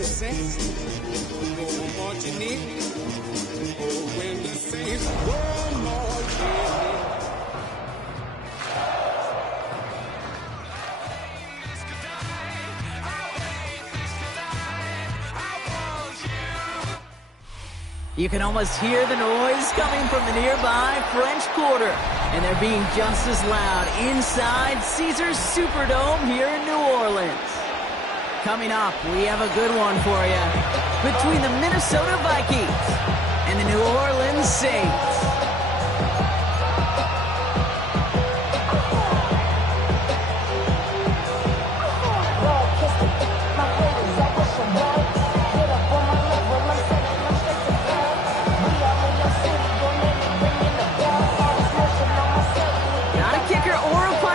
the Saints go marching in, oh, when the Saints go marching in. You can almost hear the noise coming from the nearby French Quarter. And they're being just as loud inside Caesars Superdome here in New Orleans. Coming up, we have a good one for you. Between the Minnesota Vikings and the New Orleans Saints.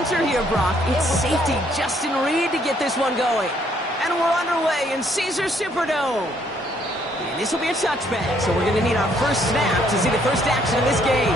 Here, Brock. It's safety Justin Reed to get this one going. And we're underway in Caesars Superdome. And this will be a touchback, so we're going to need our first snap to see the first action of this game.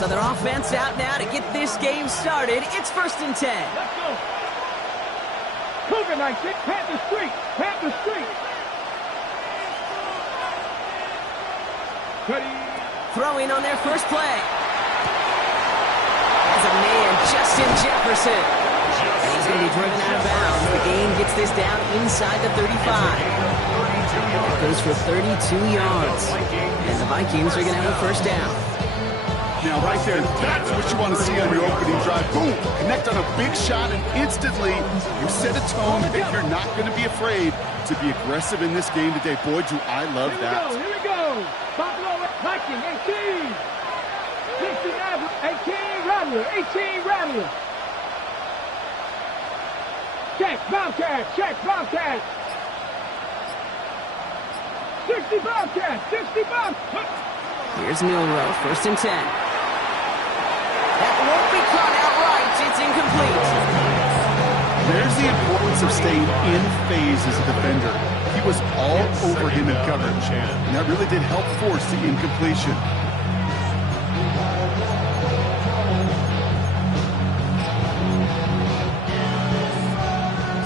So their offense out now to get this game started. It's 1st and 10. Let's go. Cougar 96, Panther Street, Panther Street. Ready. Throwing on their first play. As a man, Justin Jefferson. And he's going to be driven out of bounds. The game gets this down inside the 35. It goes for 32 yards. And the Vikings are going to have a first down. Now, right there, that's what you want to see on your opening drive. Boom! Connect on a big shot, and instantly you set a tone that you're not going to be afraid to be aggressive in this game today. Boy, do I love that. Here we go. Buffalo, Viking, 18. 69, 18, Rattler, 18, Rattler. Check, Bobcat, check, Bobcat. 60 Bobcat, 60 Bobcat. Here's Milrow, 1st and 10. That won't be caught outright. It's incomplete. There's the importance of staying in phase as a defender. He was all over him in coverage, and that really did help force the incompletion.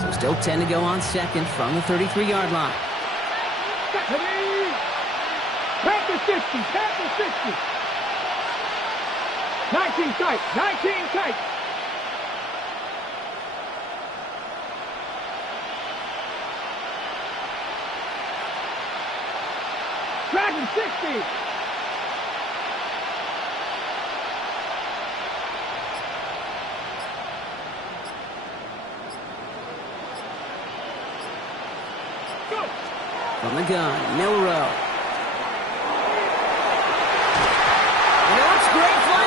So still 10 to go on second from the 33-yard line. Panther 60, Panther 60. 19 tight, 19 tight. Dragon 60. Go. From the gun, Milrow.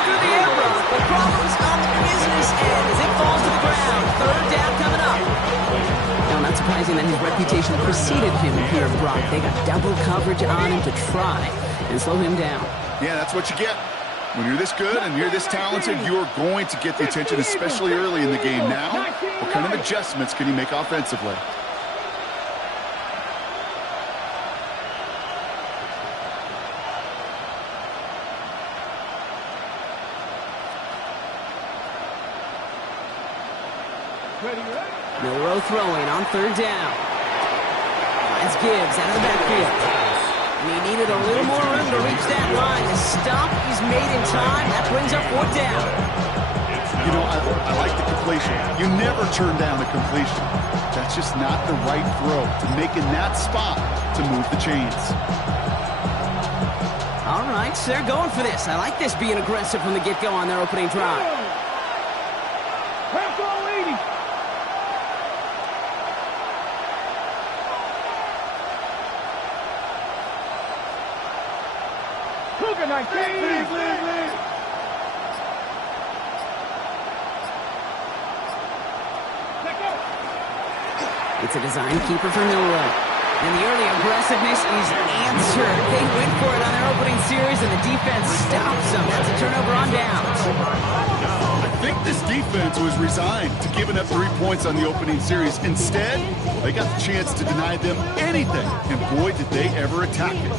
Through the air, but problems on the business end as it falls to the ground. 3rd down coming up. Now, not surprising that his reputation preceded him here, Brock. They got double coverage on him to try and slow him down. Yeah, that's what you get. When you're this good and you're this talented, you're going to get the attention, especially early in the game. Now, what kind of adjustments can he make offensively? Milrow throwing on 3rd down. Finds Gibbs out of the backfield. And he needed a little more room to reach that line. The stop is made in time. That brings up 4th down. You know, I like the completion. You never turn down a completion. That's just not the right throw to make in that spot to move the chains. All right, so they're going for this. I like this being aggressive from the get-go on their opening drive. Cougar 19. It's a design keeper for Milrow. And the early aggressiveness is answered. They went for it on their opening series, and the defense stops them. That's a turnover on downs. I think this defense was resigned to giving up 3 points on the opening series. Instead, they got the chance to deny them anything, and boy, did they ever attack it.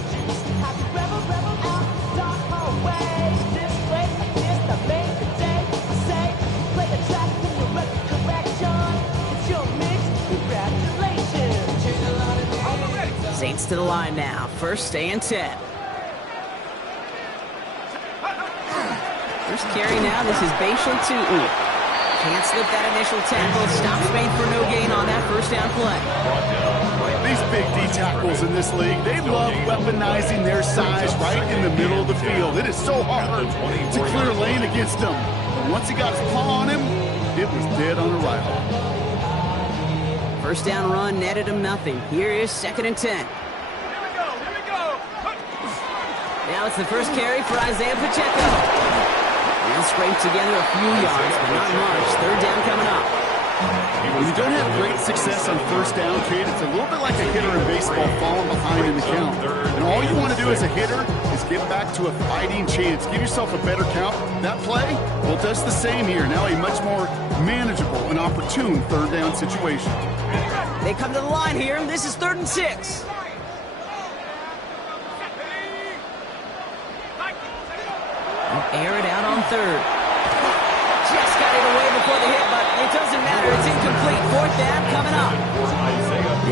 Saints to the line now. First and 10. First carry now. This is Bashal Tu'u. Can't slip that initial tackle. Stops made for no gain on that first down play. These big D tackles in this league, they love weaponizing their size right in the middle of the field. It is so hard to clear lane against them. But once he got his paw on him, it was dead on arrival. First down run netted him nothing. Here is second and 10. Here we go. Now it's the first carry for Isaiah Pacheco. And scraped together a few yards, but not much. Third down coming up. When you don't have great success on first down, Kate, it's a little bit like a hitter in baseball falling behind in the count. And all you want to do as a hitter is get back to a fighting chance. Give yourself a better count. That play, well, does the same here. Now a much more manageable and opportune third down situation. They come to the line here. This is 3rd and 6. Air it out on third. Just got it away before the hit, but it doesn't matter. It's incomplete. Fourth down coming up.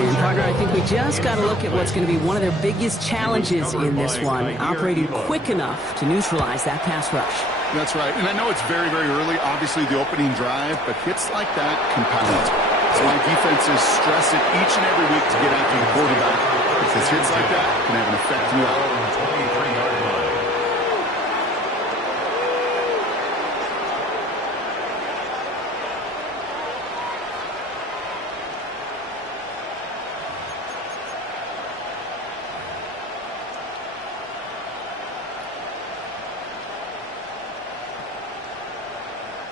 And Parker, I think we just got to look at what's going to be one of their biggest challenges in this one, operating quick enough to neutralize that pass rush. That's right. And I know it's very, very early, obviously the opening drive, but hits like that compound. So my defenses stress it each and every week to get after the quarterback, because hits like that can have an effect on you out.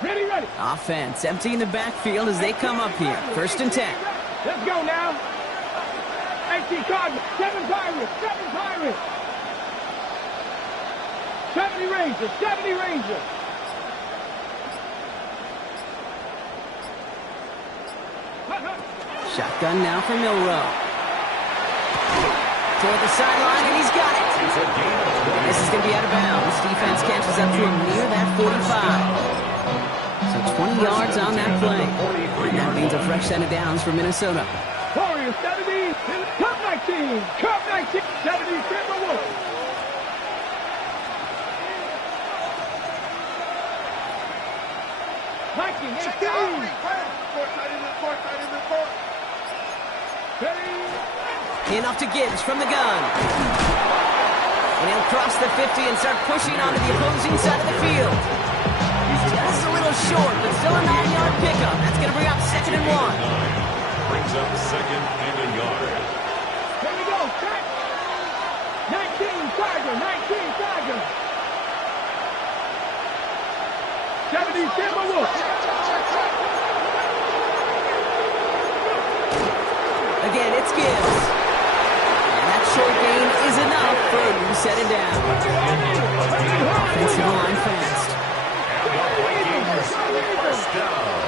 Ready. Offense emptying the backfield as they come up here. 1st and 10. Let's go now. 18 Cardinals, 7 Pirates. 70 Rangers. Shotgun now for Milrow. Toward the sideline, and he's got it. This is going to be out of bounds. Defense catches up to him near that 45. So 20 yards on that play. And that means a fresh set of downs for Minnesota. Warriors 70, Cup 19, 70 Timberwolves. Vikings 18. In off to Gibbs from the gun. And he'll cross the 50 and start pushing onto the opposing side of the field. Just a little short, but still a 9-yard pickup. That's going to bring up 2nd and 1. Brings up 2nd and a yard. Here we go, check. 19 Tiger. 70 Timberwolves. Again, it's Gibbs. And that short gain is enough for him to set it down. Offensive line fast. First down.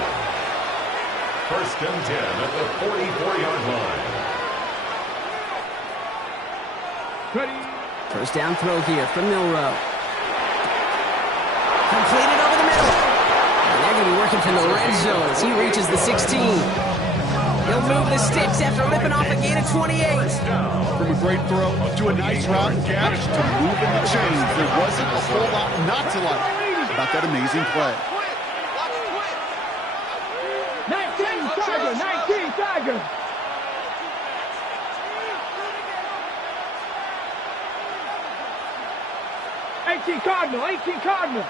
1st and 10 at the 44-yard line. Ready. First down throw here from Milrow. Completed over the middle. And they're going to be working from the red zone as he reaches the 16. He'll move the sticks after ripping off a gain of 28. From a great throw to a nice route and catch to moving the chains, there wasn't a whole lot not to like about that amazing play. 19 Tiger. Eighteen Cardinal.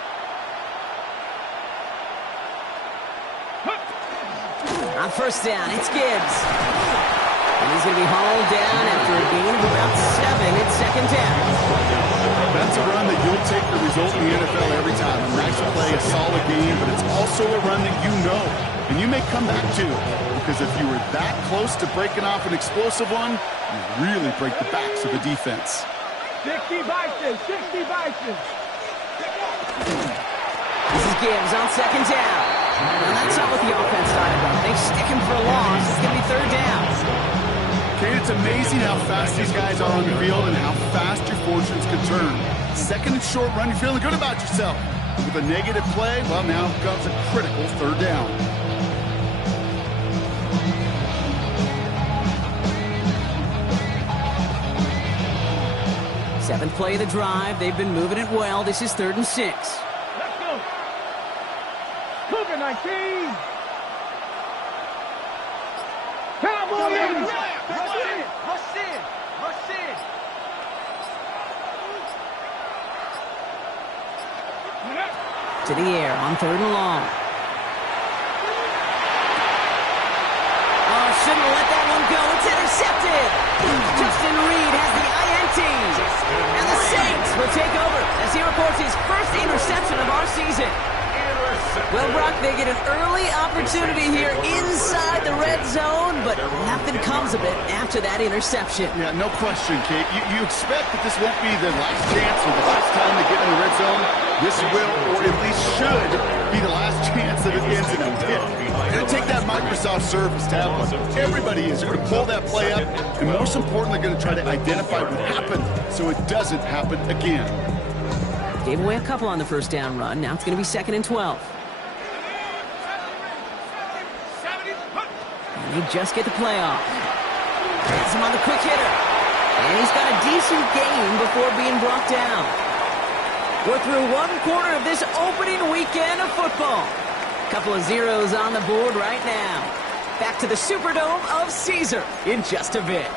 On first down, it's Gibbs. And he's going to be hauled down after a gain of about 7. It's 2nd down. That's a run that you'll take the result in the NFL every time. A nice play, a solid game, but it's also a run that you know and you may come back to. Because if you were that close to breaking off an explosive one, you really break the backs of the defense. 60 Vikings. This is gives on second down. And that's not what the offense side of them. They stick him for a loss. It's going to be third down. Kate, it's amazing how fast these guys are on the field and how fast your fortunes can turn. Second and short run, you're feeling good about yourself. With a negative play, well, now comes a critical third down. Seventh play of the drive. They've been moving it well. This is 3rd and 6. Let's go. Cougar 19. Cowboys. Rush in. To the air on 3rd and long. Oh, shouldn't have let that one go. It's intercepted. Justin Reed has the INT. And the Saints will take over as he reports his first interception of our season. Well, Brock, they get an early opportunity here inside the red zone, but nothing comes of it after that interception. Yeah, no question, Kate. You expect that this won't be the last chance or the last time they get in the red zone. This will, or at least should, be the last chance that it ends in a pick. They're going to take that Microsoft Surface tablet. Everybody is going to pull that play up, and most importantly, going to try to identify what happened so it doesn't happen again. Gave away a couple on the first down run. Now it's going to be 2nd and 12. And they just get the play off. Has him on the quick hitter. And he's got a decent gain before being brought down. We're through one quarter of this opening weekend of football. Couple of zeros on the board right now. Back to the Superdome of Caesar in just a bit.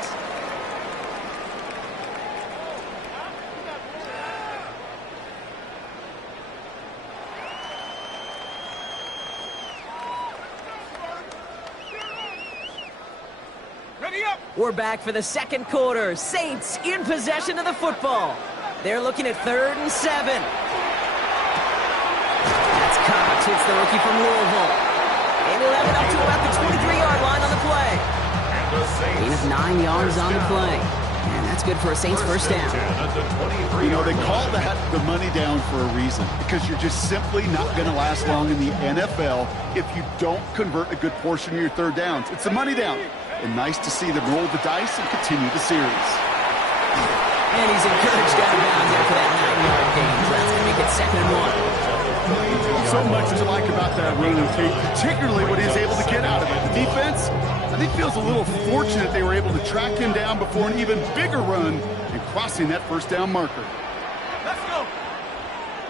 We're back for the second quarter. Saints in possession of the football. They're looking at 3rd and 7. That's Cox. Hits the rookie from Louisville. And he'll have it up to about the 23-yard line on the play. Gain of 9 yards on the play. And that's good for a Saints first down. You know, they call that the money down for a reason, because you're just simply not going to last long in the NFL if you don't convert a good portion of your third downs. It's the money down. And nice to see them roll the dice and continue the series. And he's encouraged out of bounds there for that 9-yard gain. So that's going to make it 2nd and 1. So much to like about that run of Tate, particularly what he's able to get out of it. The defense, I think, feels a little fortunate they were able to track him down before an even bigger run and crossing that first down marker. Let's go.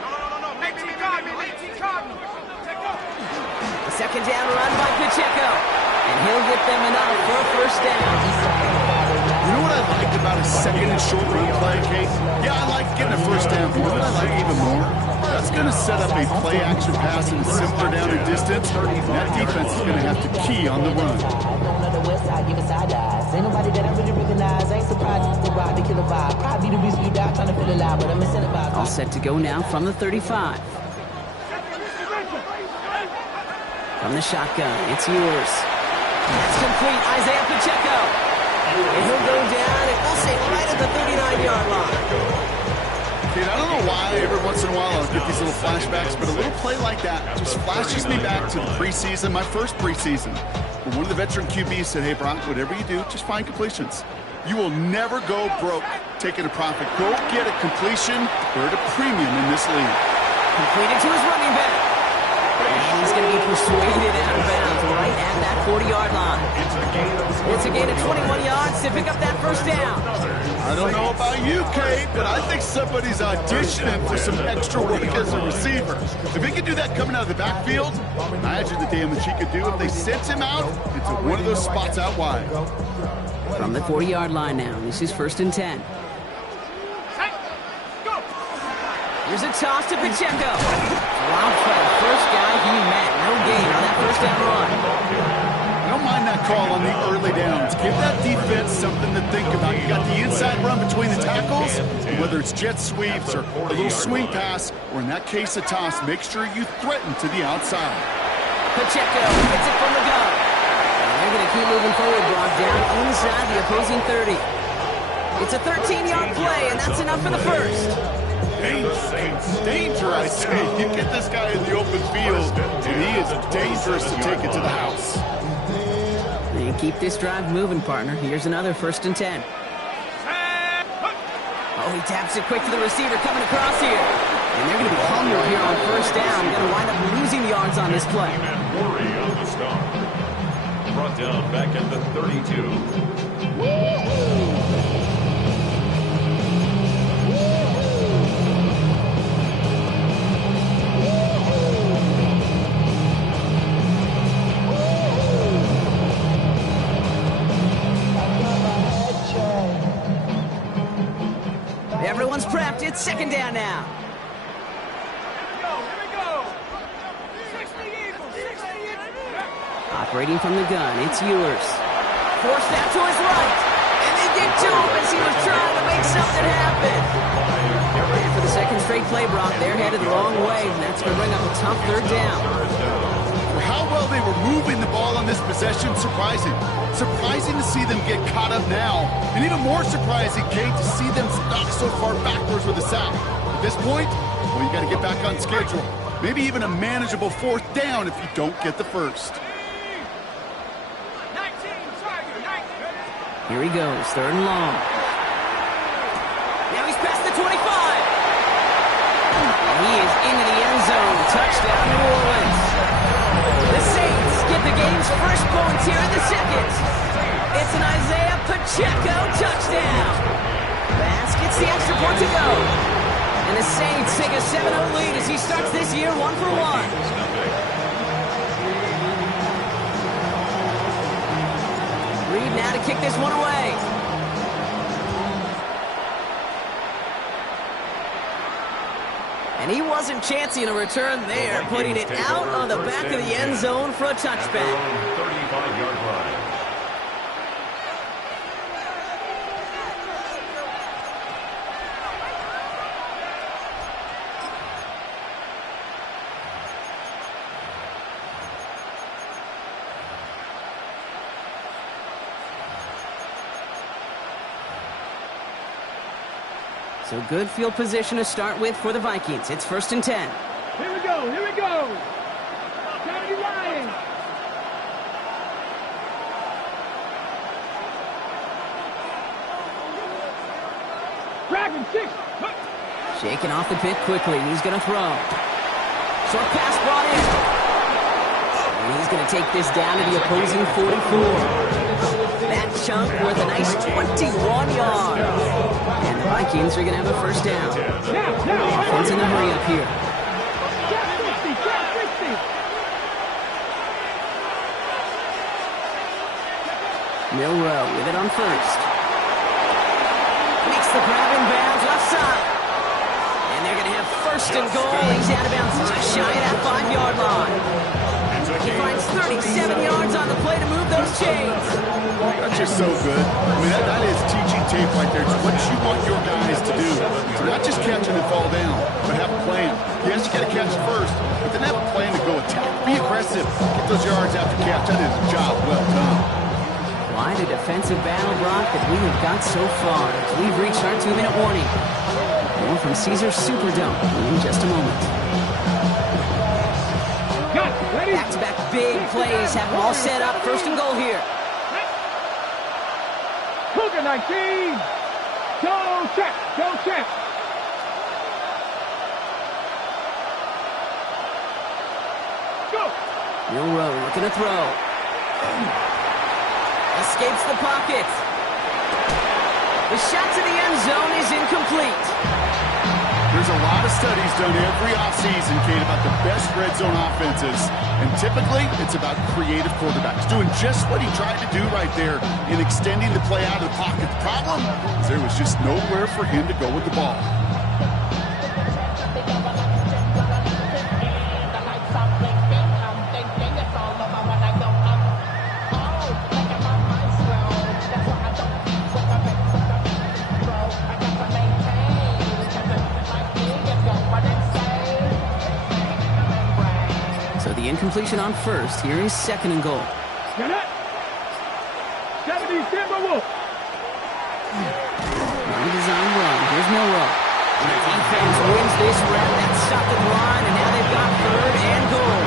No. 18 Cardinals. Take off. The second down run by Pacheco. And he'll get them enough for a first down. You know what I liked about a second and short run play, Kate? Yeah, I like getting a first down. But what I like even more, that's going to set up a play-action pass and simpler down in distance. And that defense is going to have to key on the run. All set to go now from the 35. From the shotgun, it's yours. That's complete, Isaiah Pacheco. And he'll go down, and we'll say right at the 39-yard line. Kate, I don't know why every once in a while I'll get these little flashbacks, but a little play like that just flashes me back to the preseason, my first preseason, where one of the veteran QBs said, hey, Brock, whatever you do, just find completions. You will never go broke taking a profit. Go get a completion. They're at a premium in this league. Completed to his running back. And he's going to be persuaded out of bounds right at that 40-yard line. It's a gain of 21 yards to pick up that first down. I don't know about you, Kate, but I think somebody's auditioning for some extra work as a receiver. If he could do that coming out of the backfield, imagine the damage he could do if they sent him out into one of those spots out wide. From the 40-yard line now, this is 1st and 10. Here's a toss to Pacheco. Dropped for the first guy he met. No gain on that first down run. I don't mind that call on the early downs. Give that defense something to think about. You got the inside run between the tackles, and whether it's jet sweeps or a little swing pass, or in that case a toss, make sure you threaten to the outside. Pacheco gets it from the gun. And they're going to keep moving forward, brought down inside the opposing 30. It's a 13-yard play, and that's enough for the first. Danger, I say. You get this guy in the open field, and he is dangerous to take it to the house. They keep this drive moving, partner. Here's another 1st and 10. Oh, he taps it quick to the receiver coming across here. And they're going to be humbled here on 1st down. Going to wind up losing yards on this play. Worry on the stop. Brought down back at the 32. Everyone's prepped. It's 2nd down now. Here we go. 60 Eagles, 60 Eagles. Operating from the gun, it's Ewers. Forced out to his right. And they get to him as he was trying to make something happen. And for the 2nd straight play, Brock, they're headed the wrong way, and that's going to bring up a tough 3rd down. For how well they were moving the ball on this possession, surprising. Surprising to see them get caught up now. And even more surprising, Kate, to see them knocked so far backwards with a sack. At this point, well, you got to get back on schedule. Maybe even a manageable 4th down if you don't get the first. 19, Tiger, 19. Here he goes, 3rd and long. Now he's past the 25. And he is into the end zone. Touchdown, New Orleans. The Saints get the game's first points here in the 2nd. It's an Isaiah Pacheco touchdown. Baskets the extra point to go. And the Saints take a 7-0 lead as he starts this year 1 for 1. Reed now to kick this one away. And he wasn't chancing a return there, putting it out on the back of the end zone for a touchback. 35-yard line. So good field position to start with for the Vikings. It's 1st and 10. Here we go, here we go. County Lions. Dragon 6. Shaking off the pit quickly. He's going to throw. Short pass brought in. And he's going to take this down to the opposing 44. That chunk worth a nice 21 yards. And the Vikings are going to have a 1st down. Offense in the hurry up here. Trap 60. Milrow with it on 1st. Makes the grab in bounds left side. And they're going to have 1st and goal. He's out of bounds just shy of that 5-yard line. He finds 37 yards on the play to move those chains. That's just so good. I mean, that is teaching tape right there. It's what you want your guys to do. So not just catch and fall down, but have a plan. Yes, you got to catch first, but then have a plan to go attack. Be aggressive. Get those yards after catch. That is a job well done. Quite a defensive battle, Brock, that we have got so far. We've reached our 2-minute warning. More from Caesars Superdome in just a moment. Back-to-back big plays have them all set up. 1st and goal here. Cougar 19. Go check, go check. Go. Milrow looking to throw. Escapes the pocket. The shot to the end zone is incomplete. There's a lot of studies done every offseason, Kate, about the best red zone offenses. And typically, it's about creative quarterbacks doing just what he tried to do right there in extending the play out of the pocket. The problem is there was just nowhere for him to go with the ball. Incompletion on 1st. Here is 2nd and goal. Get it. 70 Timberwolf. On the design run. Here's Milrow. And the defense wins this round. That's stopped at the line, and now they've got 3rd and goal.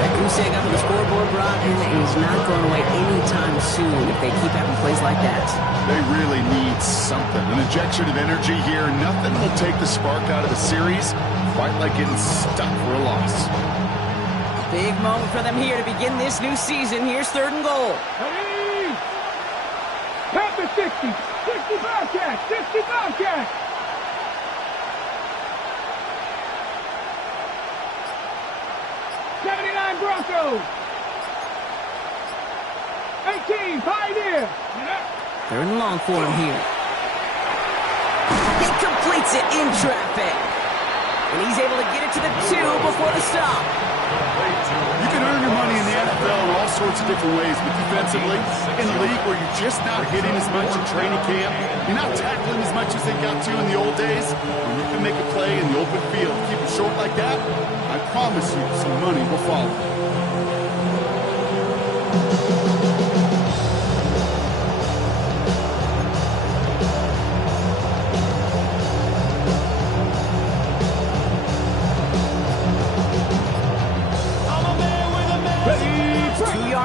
That goose egg up on the scoreboard, Brock, is not going away anytime soon if they keep having plays like that. They really need something. An injection of energy here. Nothing will take the spark out of the series quite like getting stuck for a loss. Big moment for them here to begin this new season. Here's 3rd and goal. Ready? Pass to 60. 60 Bobcats. 60 Bobcats. Broncos. 18, Pioneer. 3rd and long for him here. He completes it in traffic. And he's able to get it to the 2 before the stop. You can earn your money in the NFL in all sorts of different ways, but defensively, in a league where you're just not hitting as much in training camp, you're not tackling as much as they got to in the old days, when you can make a play in the open field, keep it short like that, I promise you some money will follow.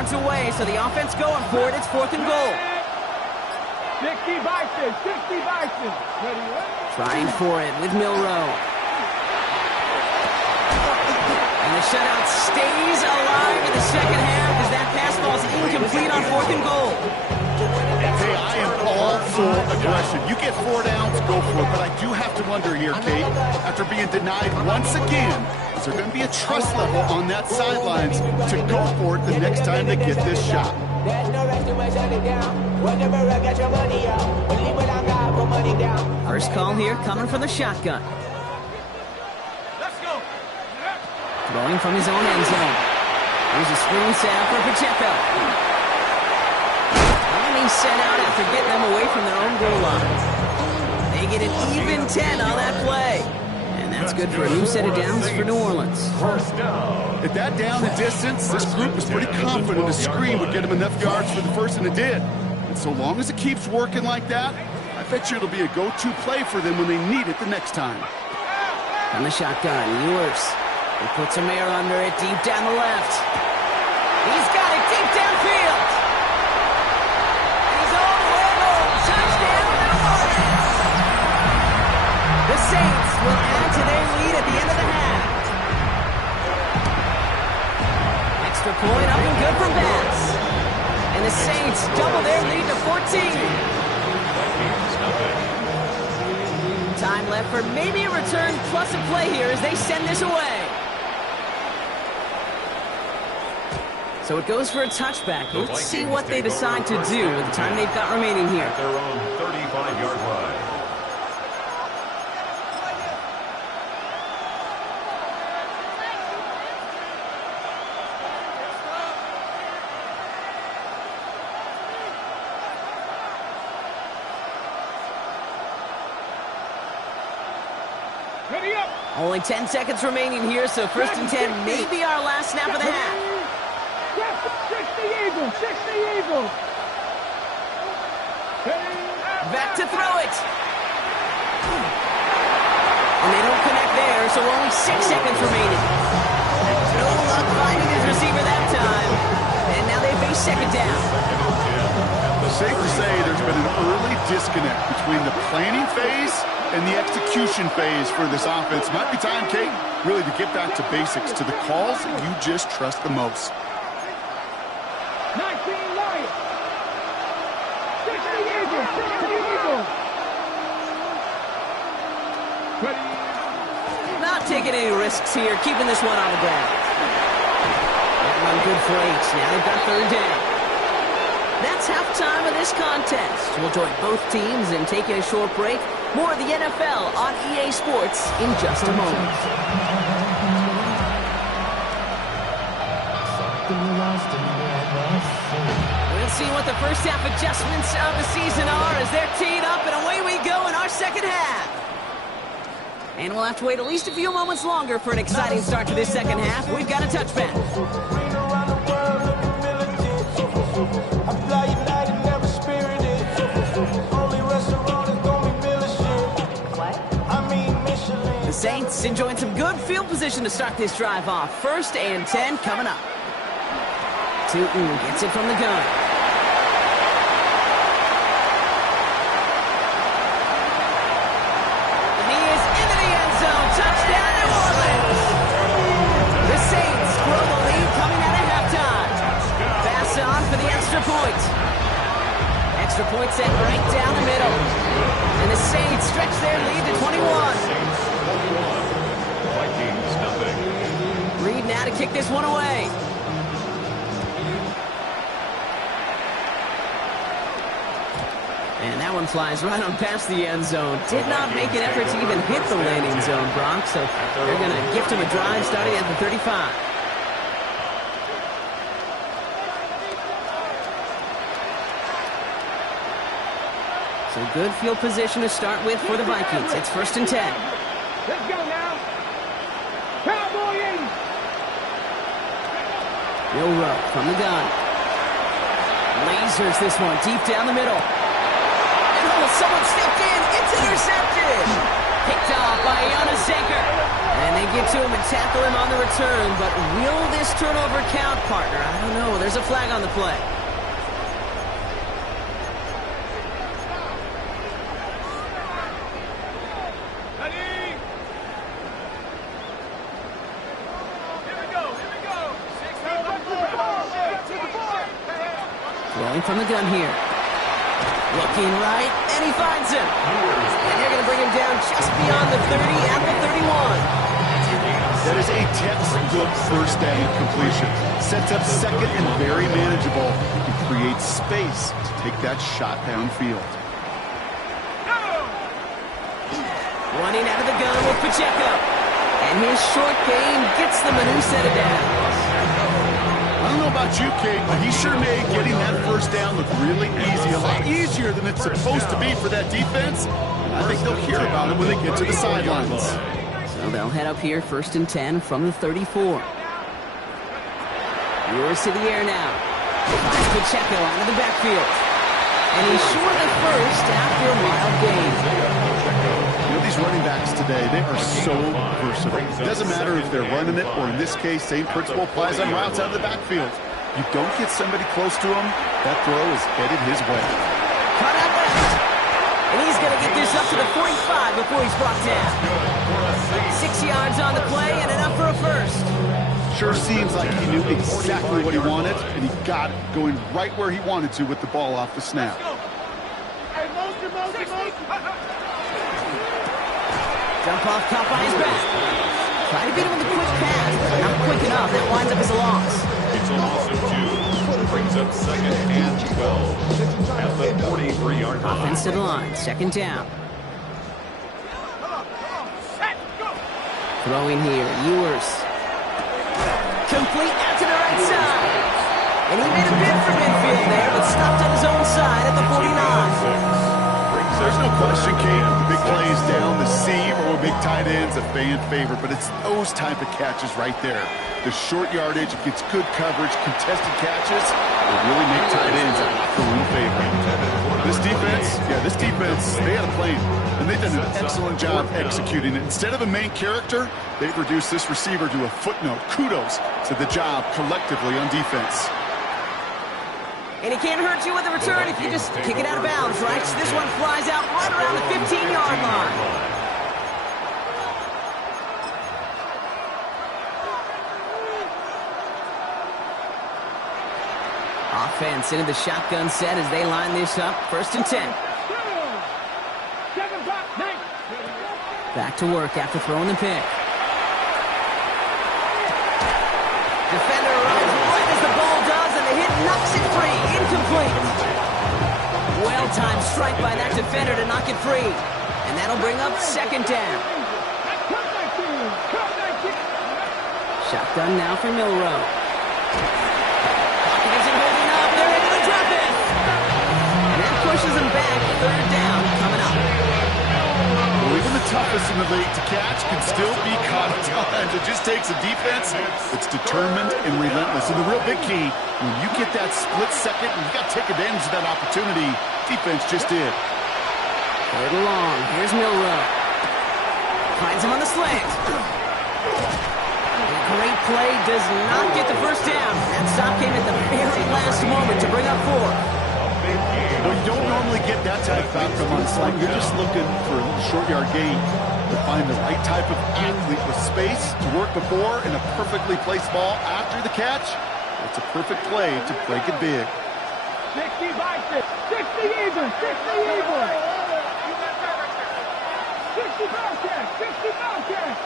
Away, so the offense going for it. It's 4th and goal. 60 Bison, 60 Bison. Trying for it with Milrow. And the shutout stays alive in the second half as that pass falls incomplete on 4th and goal. Hey, I am all for aggression. You get 4 downs, go for it. But I do have to wonder here, Kate, after being denied once again, is there going to be a trust level on that sidelines to go for it the next time they get this shot? First call here coming from the shotgun. Let's go. Throwing from his own end zone. Here's a screen sound for Pacheco. And he's sent out after getting them away from their own goal line. They get an even 10 on that play. And that's good for a new set of downs for New Orleans. At that down and distance, this group was pretty confident a screen would get them enough yards for the first, and it did. And so long as it keeps working like that, I bet you it'll be a go-to play for them when they need it the next time. On the shotgun, Ewers. He puts a mare under it deep down the left. He's got it deep downfield. He's all the way home. Touchdown, New Orleans. The Saints will add to their lead at the end of the half. Extra point up and good for Bass. And the Saints double their lead to 14. Time left for maybe a return plus a play here as they send this away. So it goes for a touchback. Let's see what they decide to do with the time they've got remaining here. At their own 35-yard line. Ready up. Only 10 seconds remaining here, so 1st and 10 may be our last snap of the half. 60 Eagles, 60 Eagles. Back to throw it. And they don't connect there, so only 6 seconds remaining. No luck finding his receiver that time. And now they face 2nd down. Safe to say there's been an early disconnect between the planning phase and the execution phase for this offense. Might be time, Kate, really to get back to basics, to the calls that you just trust the most. 19 Lions. 60 Eagles, 60 Eagles. Ready. Not taking any risks here, keeping this one on the ground. That run good for 8. Now they've got 3rd down. That's halftime of this contest. We'll join both teams in taking a short break. More of the NFL on EA Sports in just a moment. We'll see what the first half adjustments of the season are as they're teed up, and away we go in our second half. And we'll have to wait at least a few moments longer for an exciting start to this second half. We've got a touchback. He's enjoying some good field position to start this drive off. 1st and 10 coming up. Tootin gets it from the gun. And he is into the end zone. Touchdown, New Orleans. The Saints grow the lead coming out of halftime. Pass on for the extra point. Extra point set right down the middle. And the Saints stretch their lead to 21. Vikings nothing. Reed now to kick this one away. And that one flies right on past the end zone. Did not make an effort to even hit the landing zone, Bronx. So they're going to gift him a drive starting at the 35. So good field position to start with for the Vikings. It's 1st and 10. Let's go now. Cowboy 80. Bill Rowe from the gun. Lasers this one deep down the middle. And someone stepped in. It's intercepted. Picked off by Yana Zanker. And they get to him and tackle him on the return. But will this turnover count, partner? I don't know. There's a flag on the play. Rolling from the gun here. Looking right, and he finds him. And they're going to bring him down just beyond the 30 at the 31. That is a textbook first down completion. Sets up second and very manageable. It creates space to take that shot downfield. Running out of the gun with Pacheco. And his short game gets them a new set of downs. I don't know about you, Kate, but he sure made getting that first down look really easy. A lot easier than it's supposed to be for that defense. I think they'll hear about it when they get to the sidelines. So they'll head up here 1st and 10 from the 34. Yours to the air now. Finds Pacheco out of the backfield. And he's short of first after a wild game. You know, these running backs today, they are so versatile. It doesn't matter if they're running it or, in this case, same principle applies on routes out of the backfield. You don't get somebody close to him, that throw is headed his way. Cut out left. And he's going to get this up to the 45 before he's brought down. 6 yards on the play and enough for a first. Sure seems like he knew exactly what he wanted, and he got it going right where he wanted to with the ball off the snap. Jump off, caught by his back. Try to beat him with a quick pass, but not quick enough. That winds up as a loss. It's a loss of 2. Brings up 2nd and 12 at the 43-yard line. Offense to the line, 2nd down. Throwing here, Ewers. Complete out to the right side. And he made a bid for midfield there, but stopped on his own side at the 49. There's no question, Kate, the big plays down the seam or big tight ends, a fan favorite, but it's those type of catches right there. The short yardage, it gets good coverage, contested catches, will really make tight ends a locker room favorite. This defense, they had a plan, and they've done an excellent job executing it. Instead of a main character, they've reduced this receiver to a footnote. Kudos to the job collectively on defense. And it can't hurt you with a return if you just kick it out of bounds, right? So this one flies out right around the 15-yard line. Offense into the shotgun set as they line this up. 1st and 10. Back to work after throwing the pick. Defender runs right as the ball does, and the hit knocks it free. Incomplete. Well-timed strike by that defender to knock it free. And that'll bring up 2nd down. Shotgun now for Milroe. Pocket isn't holding up. They're able to drop it. And that pushes them back. 3rd down coming up. Well, even the toughest in the league to catch can still be caught at times. It just takes a defense that's determined and relentless. And the real big key, when you get that split second, and you got to take advantage of that opportunity, defense just did. 3rd and long. Here's Milroe. Finds him on the slant. A great play does not get the first down. That stop came at the very last moment to bring up 4. Well, you don't normally get that type of outcome on a slant. You're just looking for a short yard gain to find the right type of athlete with space to work before and a perfectly placed ball after the catch. It's a perfect play to break it big. 60 Vikings. 60 even. 60 even. 60 Vikings. 60 Vikings.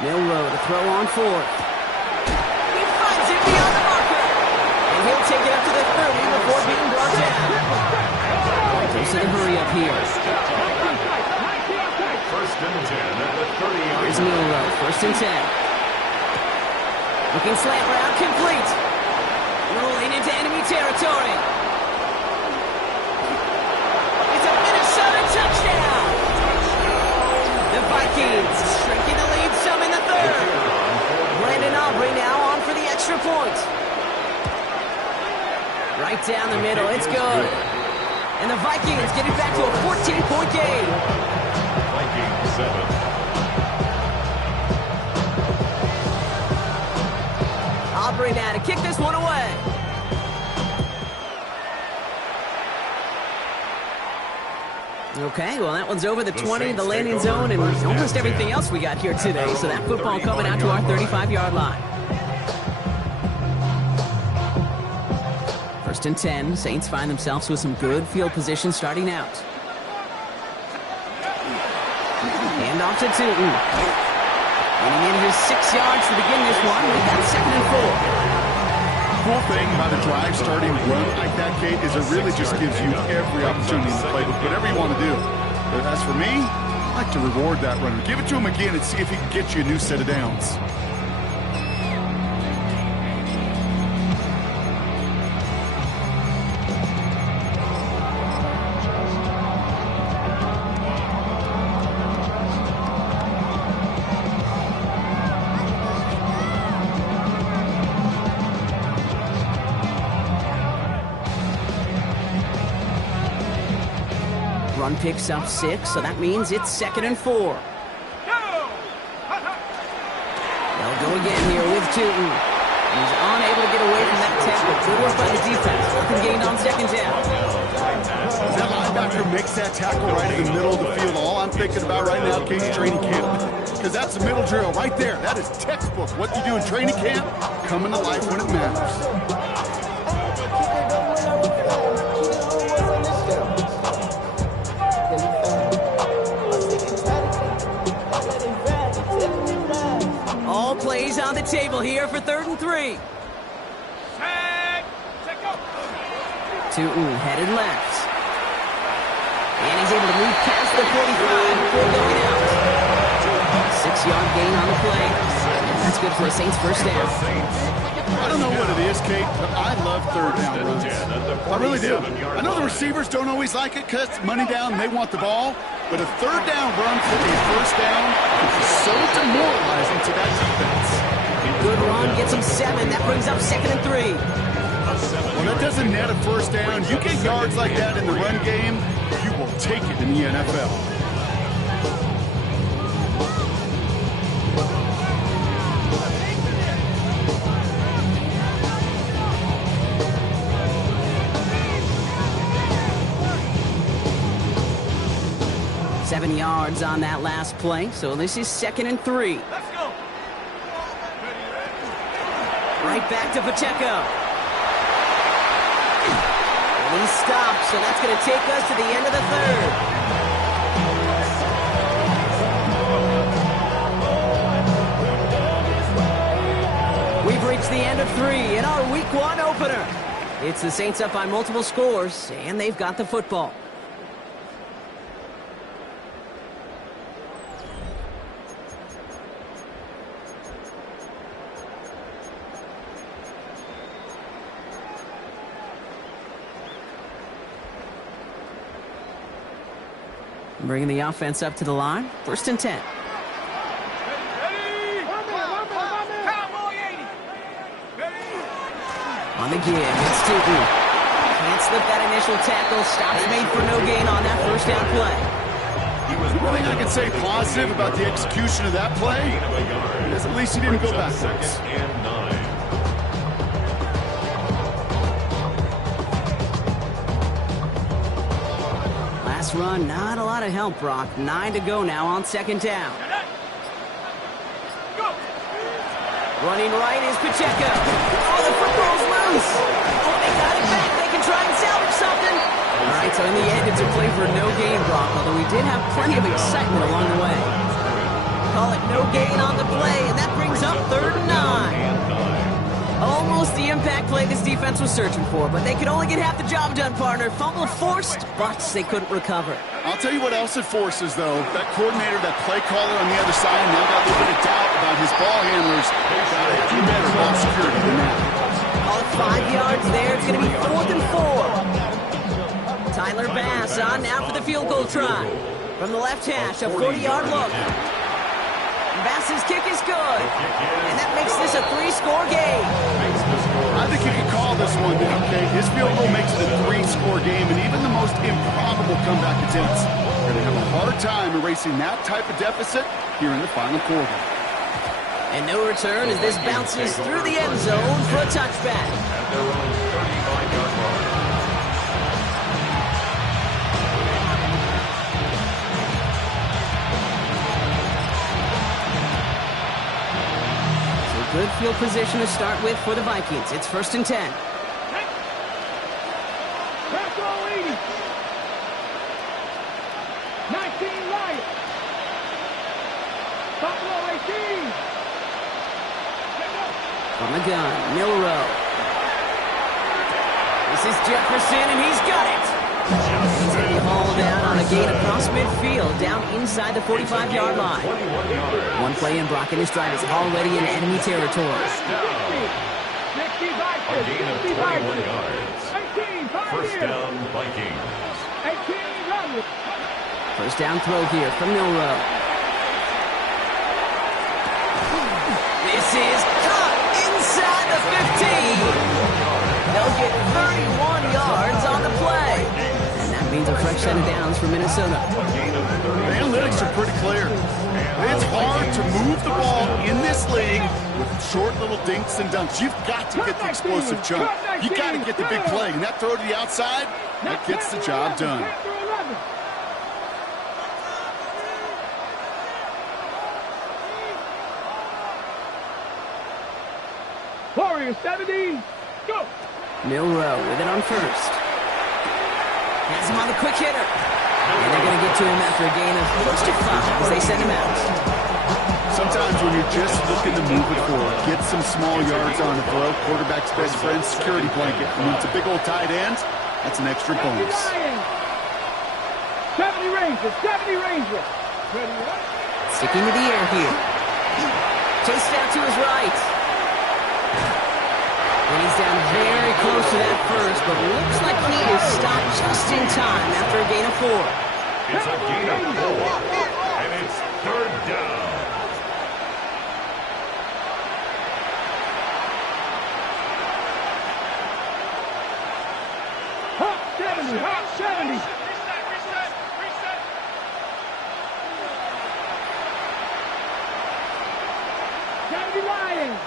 Milrow to throw on 4th. He finds it beyond the marker. And he'll take it up to the 30 before being brought down. Close to the hurry up here. First and 10 at the 30-yard line. Here's Milrow, 1st and 10. Looking slant route, complete. Rolling into enemy territory. It's a Minnesota touchdown. The Vikings shrinking the lead some in the 3rd. Brandon Aubrey now on for the extra point. Right down the middle, it's good. And the Vikings getting back to a 14-point game. Vikings 7. Aubrey now to kick this one away. Okay, well, that one's over the 20, the landing zone, and almost everything else we got here today. So that football coming out to our 35-yard line. 1st and 10. Saints find themselves with some good field position starting out. Hand off to Tootin. Running in just 6 yards to begin this one. We've got 2nd and 4. Cool thing about a drive starting run like that, Kate, is it really just gives you every opportunity to play with whatever you want to do. But as for me, I like to reward that runner. Give it to him again and see if he can get you a new set of downs. Run picks up 6, so that means it's 2nd and 4. They'll go again here with Tootin. He's unable to get away from that tackle. Good work by the defense. Nothing gained on 2nd down. That linebacker makes that tackle right in the middle of the field. All I'm thinking about right now, Kate's training camp. Because that's the middle drill right there. That is textbook. What you do in training camp, coming to life when it matters. All plays on the table here for 3rd and 3. Tootin headed left. And he's able to move past the 45 before going out. 6-yard gain on the play. That's good for a Saints 1st down. I don't know what it is, Kate, but I love 3rd down runs. I really do. I know the receivers don't always like it because money down, they want the ball. But a 3rd down run for a 1st down is so demoralizing to that defense. Good run, gets him 7. That brings up 2nd and 3. Well, that doesn't net a 1st down. You get yards like that in the run game, you will take it in the NFL. Seven yards on that last play, so this is 2nd and 3. Let's go. Right back to Pacheco. And he stops, so that's going to take us to the end of the 3rd. We've reached the end of 3 in our Week 1 opener. It's the Saints up by multiple scores, and they've got the football. Bringing the offense up to the line. 1st and 10. On the give, it's Tootin. Can't slip that initial tackle. Stops made for no gain on that 1st down play. The only thing I can say positive about the execution of that play is at least he didn't go backwards. Second and 9. Last run, not a lot of help, Brock. 9 to go now on second down. Running right is Pacheco. Oh, the football's loose. Oh, they got it back. They can try and salvage something. All right, so in the end, it's a play for no gain, Brock, although we did have plenty of excitement along the way. Call it no gain on the play, and that brings up 3rd and 9. Almost the impact play this defense was searching for, but they could only get half the job done, partner. Fumble forced, but they couldn't recover. I'll tell you what else it forces, though. That coordinator, that play caller on the other side, now got a little bit of doubt about his ball handlers. They've got to do better ball security than that. Call it 5 yards there. It's going to be 4th and 4. Tyler Bass on now for the field goal try. From the left hash, a 40-yard look. Bass's kick is good. And that makes this a 3-score game. I think you can call this one, okay? His field goal makes it a 3-score game, and even the most improbable comeback attempts are going to have a hard time erasing that type of deficit here in the final quarter. And no return as this bounces through the end zone for a touchback. At their own 35-yard line. Good field position to start with for the Vikings. It's 1st and 10. Back row 80. 19 Lions. Top row 18. From the gun, Milrow. This is Jefferson, and he's got it. He's going to be hauled down on a gain across midfield, down inside the 45-yard line. 21 yards. One play in Brock, and his drive is already in enemy territory. A gain of 21 yards. 18, First down, Vikings. 18 Rodgers. First down throw here from Milrow. This is caught inside the 15. They'll get 31 yards on the play. And that means a fresh set of downs for Minnesota. The analytics are pretty clear. It's hard to move the ball in this league with short little dinks and dunks. You've got to get the explosive chunk. You got to get the big play. And that throw to the outside, that gets the job done. Warriors 70. Go. Milrow with it on first. Has him on the quick hitter. And they're going to get to him after a gain of close to 5 as they send him out. Sometimes when you're just looking to move it forward, get some small yards on the throw, quarterback's best friend, security blanket. And when it's a big old tight end, that's an extra bonus. 70 Rangers, 70 Rangers. Sticking to the air here. Chased out to his right. And he's down very close to that first, but looks like he is stopped just in time after a gain of 4. It's a gain of 4, and it's 3rd down. Hot 70, hot 70. Reset. 70 Lions.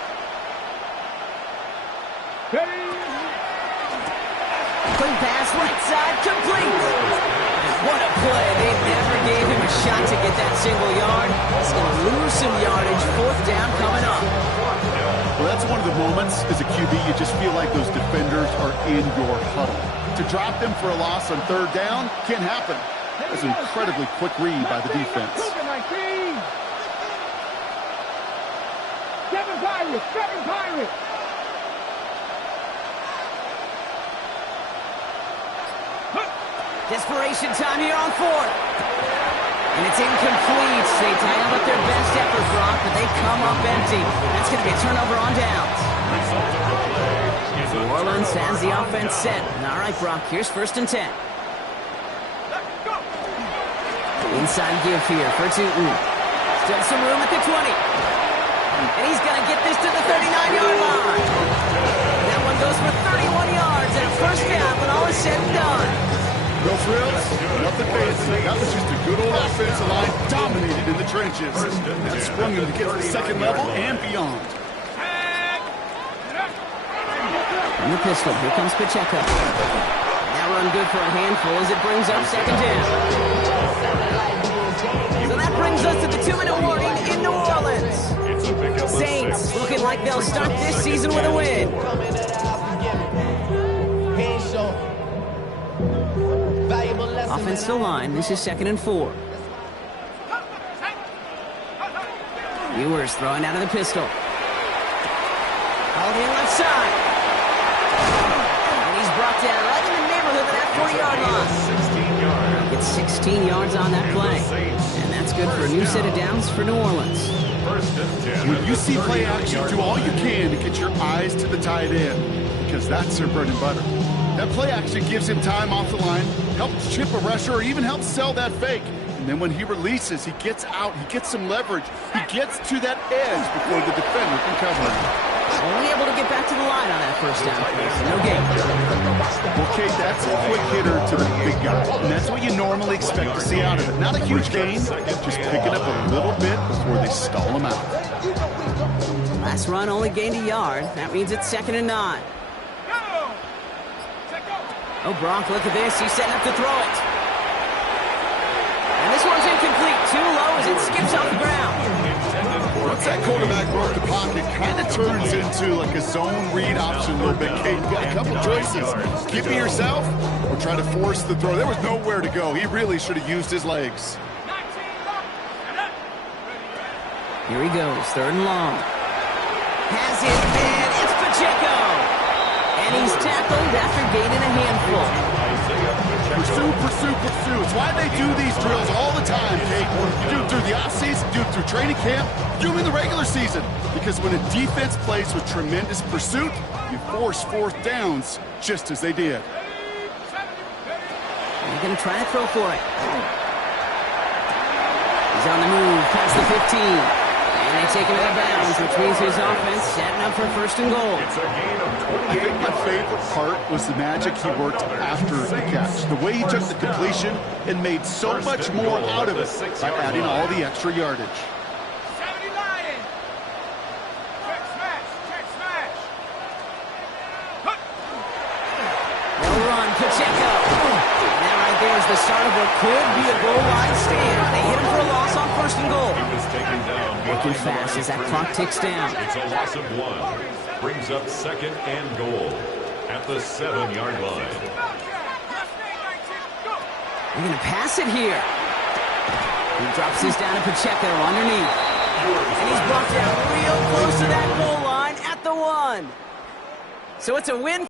30. Quick pass, right side, complete. What a play. They never gave him a shot to get that single yard. He's going to lose some yardage. 4th down coming up. Well, that's one of the moments as a QB you just feel like those defenders are in your huddle. To drop them for a loss on 3rd down can't happen. That's an incredibly quick read by the defense. 19. 7 Pirates. Desperation time here on 4th. And it's incomplete. They dialed up their best effort, Brock, but they come up empty. That's going to be a turnover on downs. New Orleans has the offense set. All right, Brock, here's 1st and 10. Inside give here for Tootin. Still some room at the 20. And he's going to get this to the 39-yard line. That one goes for 31 yards and a first down when all is said and done. No frills, no Nothing fancy. That was just a good old offensive line dominated in the trenches. That sprung him to get to the second level and beyond. In the pistol, here comes Pacheco. That run good for a handful as it brings up second down. So that brings us to the 2-minute warning in New Orleans. Saints looking like they'll start this season with a win. Offensive line, this is 2nd and 4. Ewers throwing out of the pistol. Held in left side. And he's brought down right in the neighborhood of that 40-yard line. Gets 16 yards on that play. And that's good for a new set of downs for New Orleans. When you see play action, do all you can to get your eyes to the tight end, because that's their bread and butter. That play action gives him time off the line, helps chip a rusher, or even helps sell that fake. And then when he releases, he gets out, he gets some leverage, he gets to that edge before the defender can cover him. Only able to get back to the line on that first down. No gain. Okay, that's a quick hitter to the big guy, and that's what you normally expect to see out of it. Not a huge gain, just picking up a little bit before they stall him out. Last run only gained a yard. That means it's 2nd and 9. Oh, Gronk, look at this. He's setting up to throw it. And this one's incomplete. Too low as it skips off the ground. Once that quarterback broke the pocket, kind of turns into like a zone read option a little bit. Kate, you got a couple choices. Keep it yourself or try to force the throw. There was nowhere to go. He really should have used his legs. Here he goes, 3rd and long. Has it, and it's Pacheco. And he's tackled after gaining a handful. Pursue, pursue, pursue. It's why they do these drills all the time, Kate. You do it through the offseason, do it through training camp, do them in the regular season. Because when a defense plays with tremendous pursuit, you force 4th downs just as they did. He's going to try to throw for it. He's on the move past the 15. And they take him out of bounds, which means his offense setting up for 1st and goal. I think my favorite part was the magic he worked after the catch. The way he took the completion and made so much more out of it by adding all the extra yardage. No run, Pacheco. And that right there is the start of what could be a goal line stand. They hit him for a loss on 1st and goal. Working fast as that clock ticks down. It's a loss of 1. Brings up 2nd and goal at the 7-yard line. They're going to pass it here. He drops this down to Pacheco underneath. And he's brought down real close to that goal line at the 1. So it's a win.